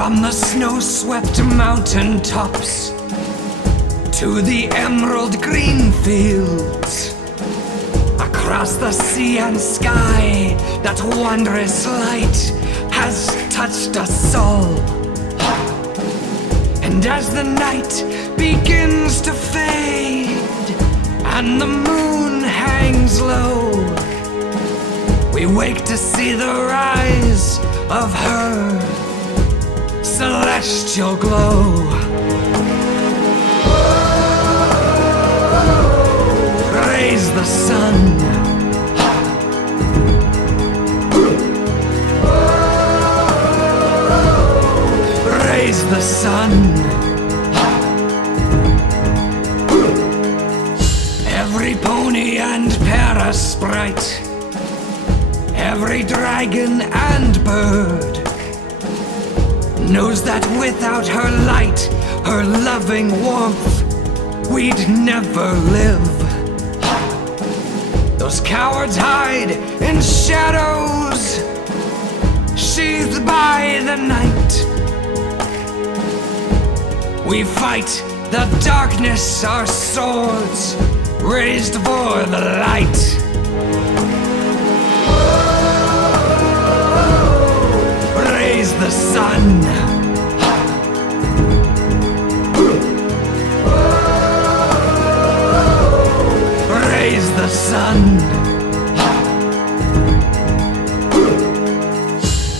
From the snow-swept mountain tops to the emerald green fields, across the sea and sky, that wondrous light has touched us all. And as the night begins to fade and the moon hangs low, we wake to see the rise of her celestial glow. Raise the sun. Raise the sun. Every pony and para-sprite, every dragon and bird knows that without her light, her loving warmth, we'd never live. Those cowards hide in shadows, sheathed by the night. We fight the darkness, our swords raised for the light. Raise the sun. Raise the sun.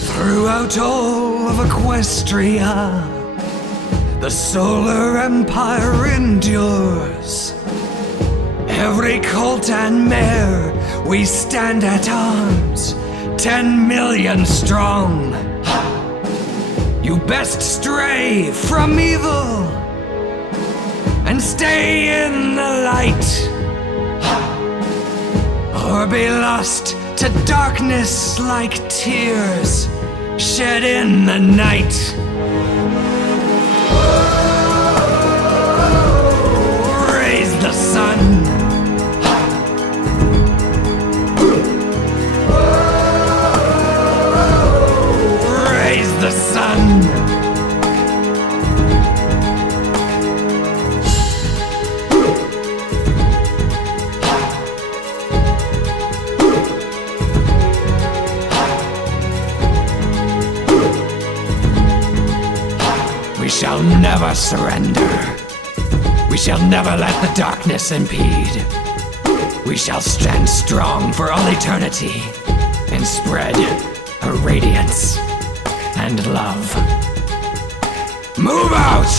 Throughout all of Equestria, the solar empire endures. Every colt and mare, we stand at arms, 10 million strong. You best stray from evil and stay in the light, or be lost to darkness like tears shed in the night. Raise the sun. Raise the sun. We shall never surrender. We shall never let the darkness impede. We shall stand strong for all eternity and spread her radiance and love. Move out!